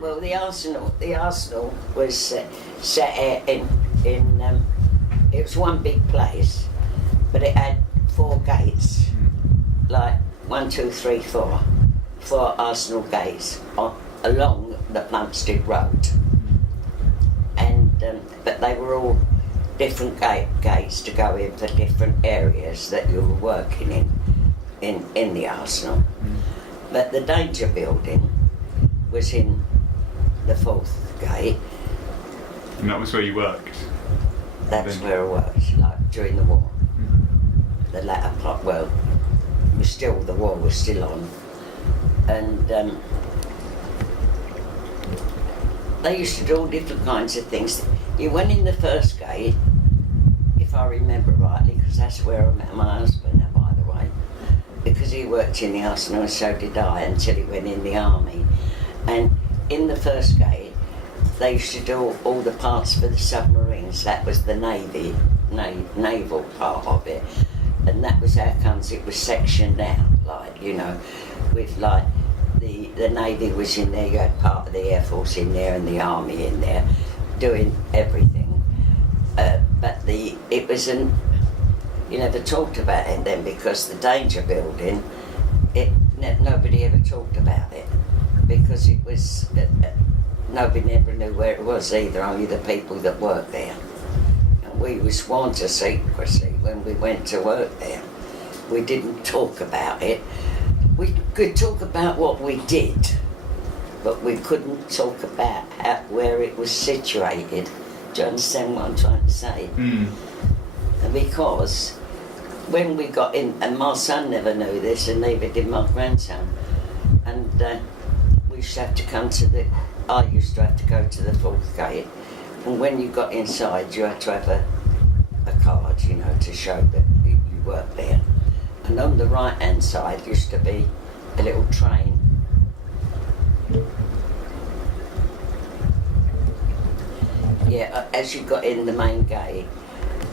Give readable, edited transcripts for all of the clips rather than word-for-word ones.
Well, the Arsenal was set out in it was one big place, but it had 4 gates, like 1, 2, 3, 4 Arsenal gates along the Plumstead Road, and but they were all different gates to go in for different areas that you were working in the Arsenal. But the danger building was in the 4th gate. And that was where you worked? That's where I worked, like during the war. The latter part, well, the war was still on. And they used to do all different kinds of things. You went in the 1st gate, if I remember rightly, because that's where I met my husband, by the way, because he worked in the Arsenal and so did I until he went in the army. And in the 1st gate, they used to do all the parts for the submarines. That was the naval part of it. And that was how comes it was sectioned out, like, you know, with like the Navy was in there, you had part of the Air Force in there and the Army in there, doing everything. But it wasn't, you never talked about it then, because the danger building, nobody ever talked about it, because it was, nobody never knew where it was either, only the people that worked there. And we were sworn to secrecy when we went to work there. We didn't talk about it. We could talk about what we did, but we couldn't talk about where it was situated. Do you understand what I'm trying to say? And because when we got in, and my son never knew this, and neither did my grandson, and we used to have to come to I used to have to go to the 4th gate, and when you got inside you had to have a card, you know, to show that you worked there. And on the right hand side used to be a little train. Yeah, as you got in the main gate,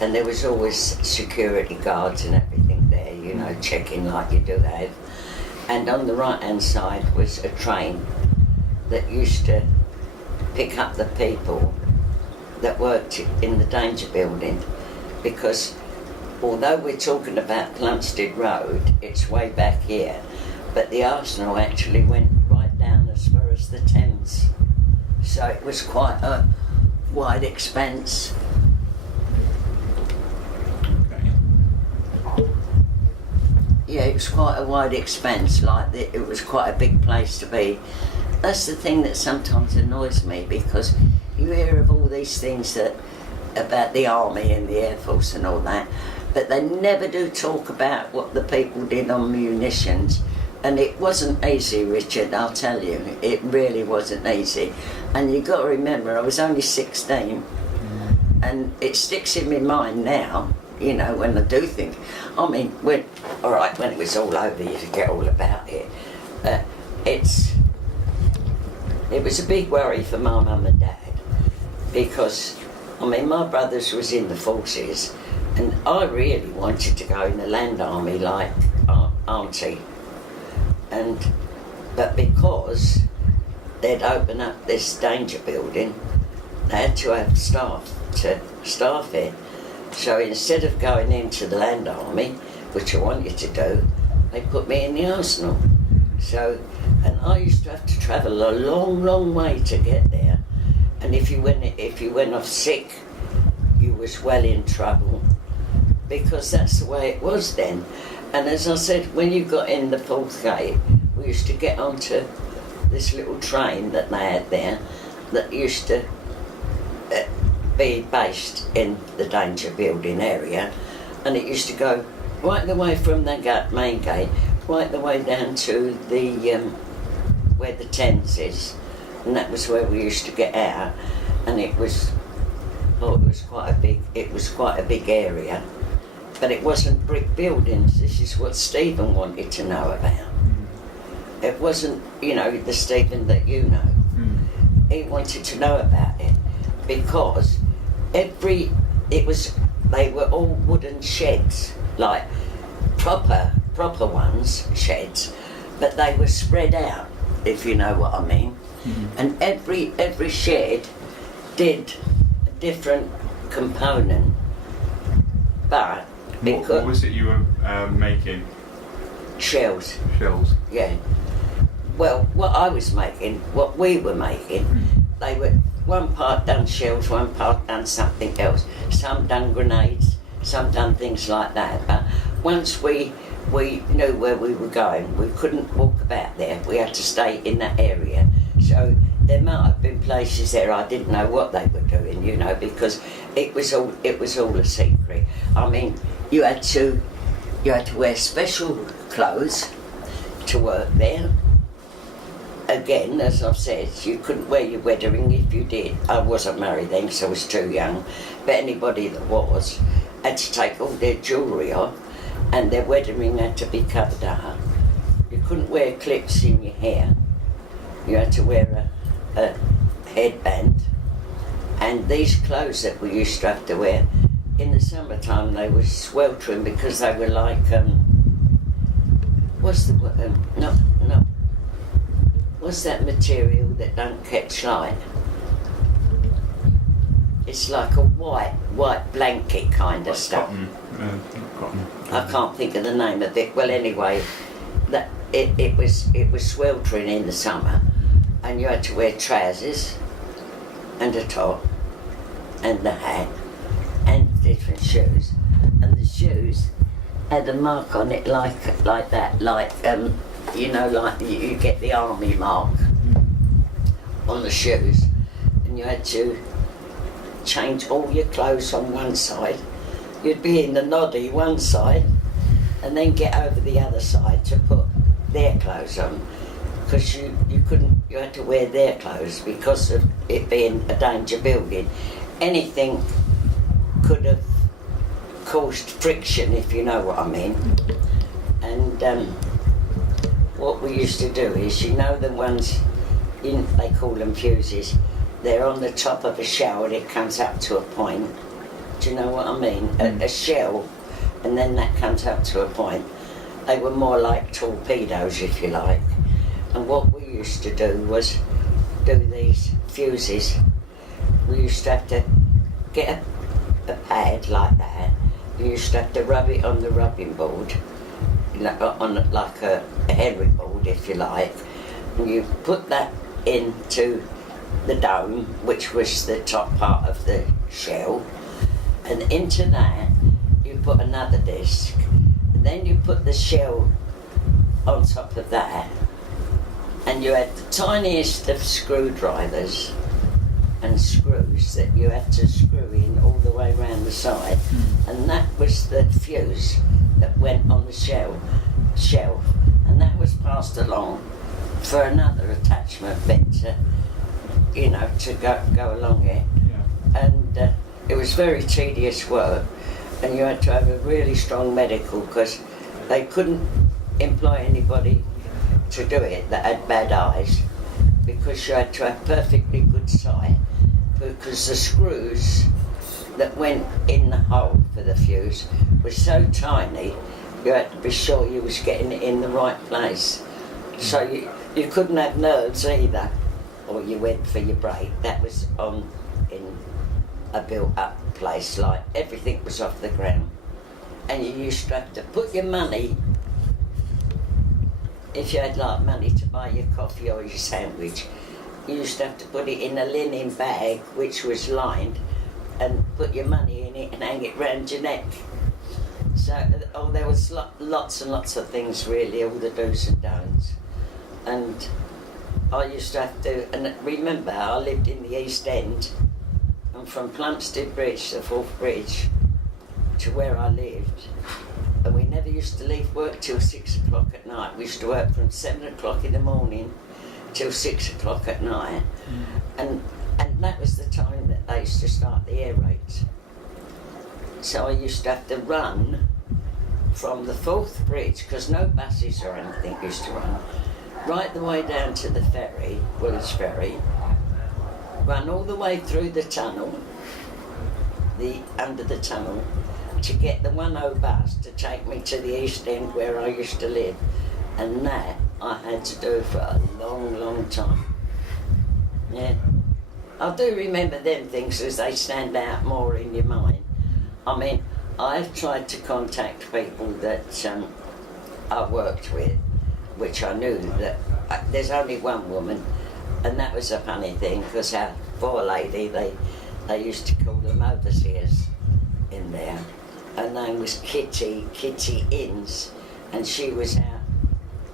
and there was always security guards and everything there, you know, checking like you do have. And on the right hand side was a train that used to pick up the people that worked in the danger building, because although we're talking about Plumstead Road, it's way back here, but the Arsenal actually went right down as far as the Thames. So it was quite a wide expanse. Okay. Yeah, it was quite a wide expanse, like it was quite a big place to be. That's the thing that sometimes annoys me, because you hear of all these things about the Army and the Air Force and all that, but they never do talk about what the people did on munitions. And it wasn't easy, Richard, I'll tell you. It really wasn't easy. And you've got to remember, I was only 16, and it sticks in my mind now, you know, when I do think. I mean, when it was all over, you forget all about it. It was a big worry for my mum and dad, because, I mean, my brothers was in the forces, and I really wanted to go in the land army like Auntie. But because they'd open up this danger building, they had to have staff to staff it. So instead of going into the land army, which I wanted to do, they put me in the Arsenal. So, and I used to have to travel a long, long way to get there. And if you went off sick, you was well in trouble, because that's the way it was then. And as I said, when you got in the 4th gate, we used to get onto this little train that they had there that used to be based in the danger building area, and it used to go right the way from the main gate, right the way down to the where the Thames is, and that was where we used to get out. And it was quite a big area, but it wasn't brick buildings. This is what Stephen wanted to know about. It wasn't, you know, the Stephen that you know. He wanted to know about it because they were all wooden sheds, like proper ones, sheds, but they were spread out if you know what I mean. And every shed did a different component, but What was it you were making? Shells. Shells. Yeah. Well, what I was making, what we were making, they were one part done shells, one part done something else. Some done grenades, some done things like that. But once we knew where we were going, we couldn't walk about there. We had to stay in that area. So there might have been places there I didn't know what they were doing, you know, because it was all a secret. I mean, you had to wear special clothes to work there. Again, as I've said, you couldn't wear your wedding ring if you did. I wasn't married then, so I was too young. But anybody that was had to take all their jewellery off, and their wedding ring had to be covered up. You couldn't wear clips in your hair. You had to wear a headband. And these clothes that we used to have to wear, in the summertime they were sweltering because they were like, what's the word? No. What's that material that don't catch light? It's like a white blanket kind of stuff. Cotton. I can't think of the name of it. Well, anyway, that it was sweltering in the summer, and you had to wear trousers and a top and the hat and different shoes, and the shoes had a mark on it like that, you know, like you get the army mark on the shoes, and you had to change all your clothes on one side. You'd be in the noddy one side and then get over the other side to put their clothes on, because you had to wear their clothes because of it being a danger building. Anything could have caused friction, if you know what I mean. And what we used to do is, you know, the ones they call them fuses, they're on the top of a shell and it comes up to a point. Do you know what I mean? A shell, and then that comes up to a point. They were more like torpedoes, if you like. And what we used to do was do these fuses. We used to have to get a pad like that. You used to have to rub it on the rubbing board, on like a herring board, if you like. And you put that into the dome, which was the top part of the shell, and into that you put another disc, and then you put the shell on top of that, and you had the tiniest of screwdrivers and screws that you had to screw in all the way around the side, and that was the fuse that went on the shelf, and that was passed along for another attachment bit to, you know, to go along it. Yeah. And it was very tedious work, and you had to have a really strong medical, because they couldn't employ anybody to do it that had bad eyes, because you had to have perfectly good sight, because the screws that went in the hole for the fuse were so tiny, you had to be sure you was getting it in the right place. So you couldn't have nerves either, or you went for your brake. That was on in a built-up place, like everything was off the ground, and you used to have to put your money, if you had like money to buy your coffee or your sandwich, you used to have to put it in a linen bag which was lined, and put your money in it and hang it round your neck. So there was lots and lots of things, really, all the do's and don'ts. And I used to have to, and remember, I lived in the East End, and from Plumstead Bridge, the Fourth Bridge, to where I lived, and we never used to leave work till 6 o'clock at night. We used to work from 7 o'clock in the morning till 6 o'clock at night, and that was the time that they used to start the air raids. So I used to have to run from the Fourth Bridge, because no buses or anything used to run, right the way down to the ferry, Woolwich Ferry, run all the way through the tunnel, under the tunnel, to get the 10 bus to take me to the East End where I used to live. And that, I had to do for a long, long time. Yeah. I do remember them things as they stand out more in your mind. I mean, I've tried to contact people that I worked with, which I knew that there's only one woman, and that was a funny thing because our poor lady, they used to call them overseers in there. Her name was Kitty Innes, and she was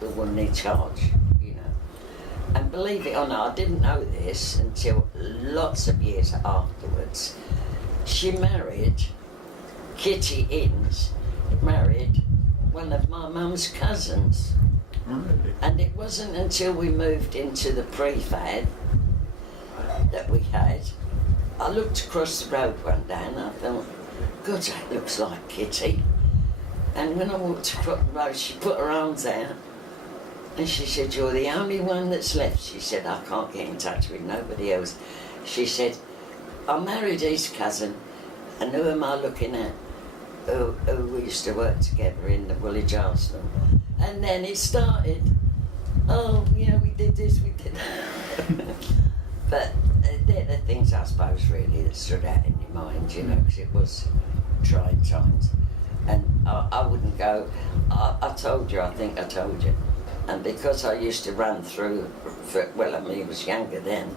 the woman in charge, you know. And believe it or not, I didn't know this until lots of years afterwards. She married, Kitty Innes married one of my mum's cousins. Really? And it wasn't until we moved into the prefab that we had, I looked across the road one day and I thought, God, that looks like Kitty. And when I walked across the road, she put her arms out and she said, you're the only one that's left. She said, I can't get in touch with nobody else. She said, I married his cousin, and who am I looking at? Who we used to work together in the Woolwich Arsenal. And then it started. Oh, yeah, we did this, we did that. But they're the things, I suppose, really, that stood out in your mind, you know, because it was trying times. And I wouldn't go, I told you, I think I told you. And because I used to run through, well, I mean, I was younger then,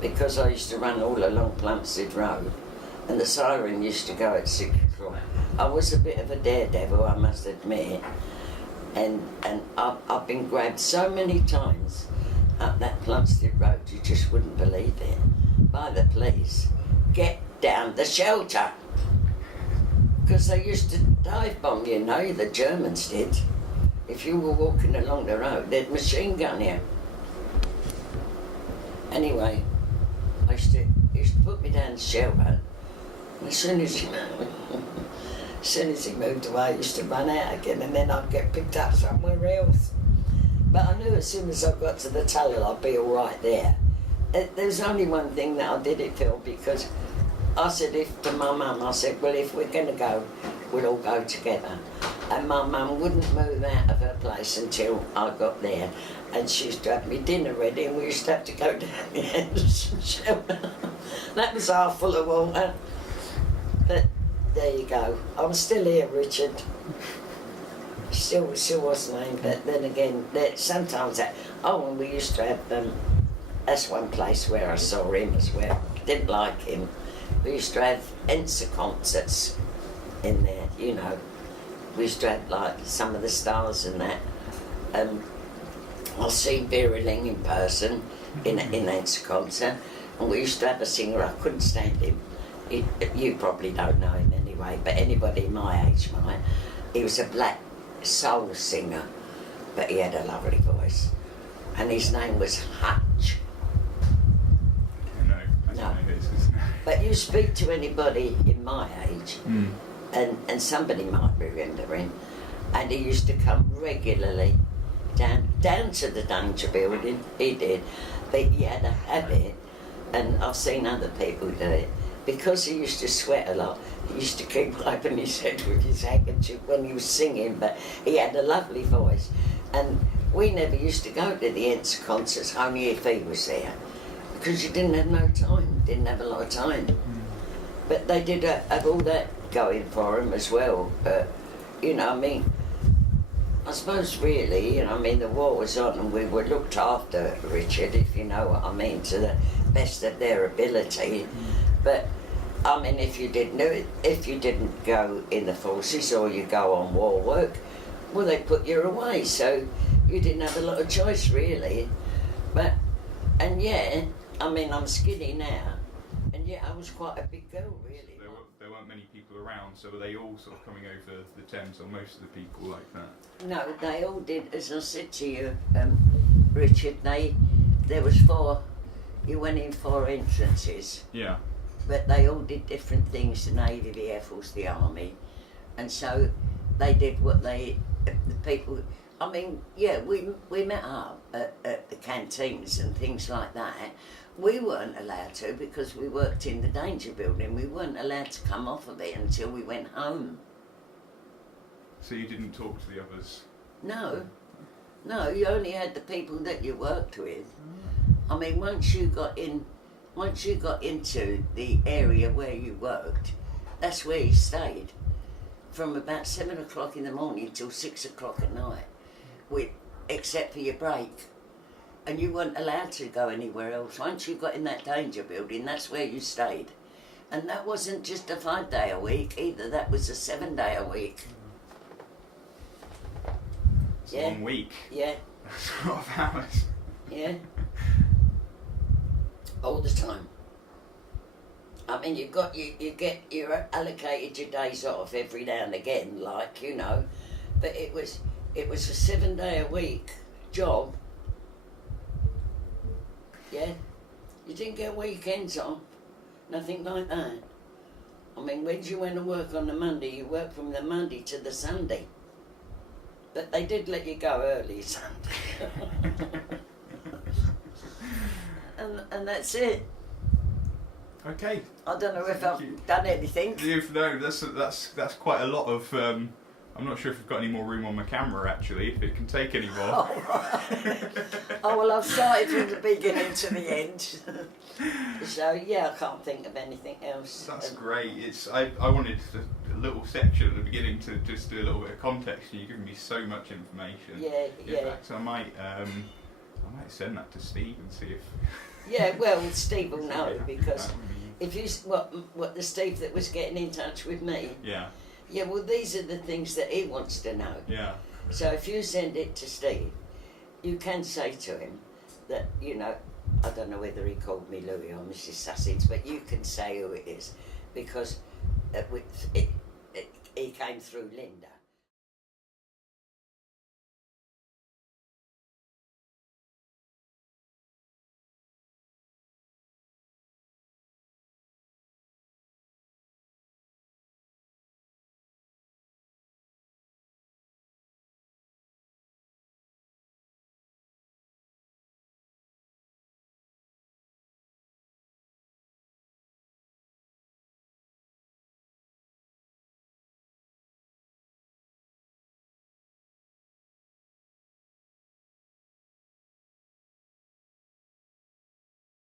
because I used to run all along Plumstead Road, and the siren used to go at 6 o'clock. I was a bit of a daredevil, I must admit. And I've been grabbed so many times up that Plumstead Road, you just wouldn't believe it, by the police. Get down the shelter! Because they used to dive bomb you, know, the Germans did. If you were walking along the road, they'd machine gun you. Anyway, I used to put me down the shelter, and as soon as he moved away, I used to run out again, and then I'd get picked up somewhere else. But I knew as soon as I got to the tunnel, I'd be all right there. There's only one thing that I did it, Phil, because I said to my mum, I said, well, if we're going to go, we'll all go together. And my mum wouldn't move out of her place until I got there. And she used to have me dinner ready, and we used to have to go down the Anderson shelter. That was half full of water. But there you go. I'm still here, Richard. Still was named, but then again, sometimes and we used to have, that's one place where I saw him as well. Didn't like him. We used to have Ensa concerts in there, you know. We used to have like some of the stars and that. I've seen Vera Ling in person in Ensa concert, and we used to have a singer, I couldn't stand him. You probably don't know him anyway, but anybody my age might. He was a black soul singer, but he had a lovely voice, and his name was Hutch. No, I don't know who this is. But you speak to anybody in my age, and somebody might remember him, and he used to come regularly down to the Danger Building. He did, but he had a habit, and I've seen other people do it, because he used to sweat a lot. He used to keep wiping his head with his handkerchief when he was singing, but he had a lovely voice. And we never used to go to the Ensa concerts, only if he was there, because you didn't have no time, didn't have a lot of time. But they did have all that going for him as well. But, you know, I mean, I suppose really, you know, I mean, the war was on and we were looked after, Richard, if you know what I mean, to the best of their ability. But I mean, if you didn't go in the forces or you go on war work, well, they put you away, so you didn't have a lot of choice, really. And yeah, I mean, I'm skinny now, and yeah, I was quite a big girl, really. There weren't many people around, so were they all sort of coming over the Thames, or most of the people like that? No, they all did, as I said to you, Richard, there was you went in 4 entrances. Yeah. But they all did different things, the Navy, the Air Force, the Army. And so they did what the people, I mean, yeah, we met up at the canteens and things like that. We weren't allowed to because we worked in the Danger Building. We weren't allowed to come off of it until we went home. So you didn't talk to the others? No. No, you only had the people that you worked with. I mean, once you got into the area where you worked, that's where you stayed. From about 7 o'clock in the morning till 6 o'clock at night, except for your break. And you weren't allowed to go anywhere else. Once you got in that danger building, that's where you stayed. And that wasn't just a 5-day a week either, that was a 7-day a week. It's a long week. Yeah. That's a lot of hours. Yeah. All the time. I mean, you're allocated your days off every now and again, like, you know, but it was a 7-day a week job. Yeah. You didn't get weekends off. Nothing like that. I mean, when you went to work on the Monday, you worked from the Monday to the Sunday. But they did let you go early Sunday. and that's it. Okay. I don't know if I've done anything. No, that's quite a lot of. I'm not sure if we've got any more room on my camera actually. If it can take any more. Oh, right. Oh well, I've started from the beginning to the end. So yeah, I can't think of anything else. That's great. I wanted a little section at the beginning to just do a little bit of context, and you've given me so much information. Yeah, In fact, I might send that to Steve and see if. Yeah, well, Steve will know because if you what the Steve that was getting in touch with me. Yeah. Yeah, well, these are the things that he wants to know. Yeah. So if you send it to Steve, you can say to him that, you know, I don't know whether he called me Louis or Mrs. Sustins, but you can say who it is because he came through Linda.